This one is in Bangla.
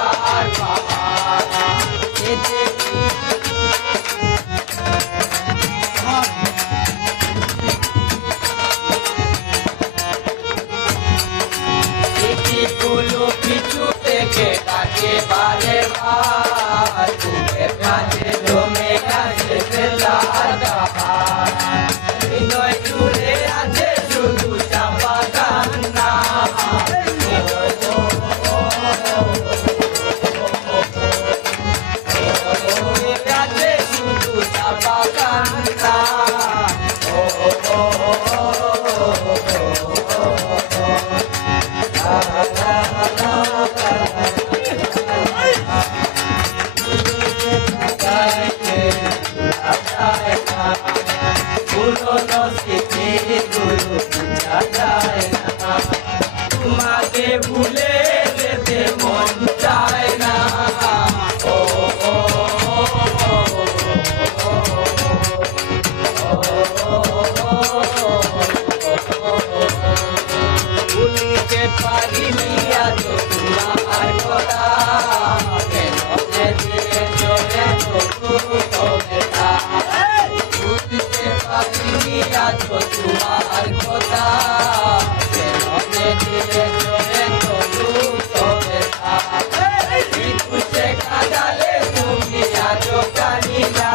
তার পাহাড় এতে গুলো পিছু থেকে ডাকে বারে বার বুকের কাছে জমে আছে বেলার গাহার হৃদয় জুড়ে আছে শুধু চাপা কান্না আছে শুধু চাপা কান্না তোমাকে ভুলে যেতে মন চায় না ভুলতে পারিনি আজ তোমার কথা কেন যে চলে বেটা ভুলতে পারিনি আজ তোমার কথা কাদালে তুমি আজো কানিয়া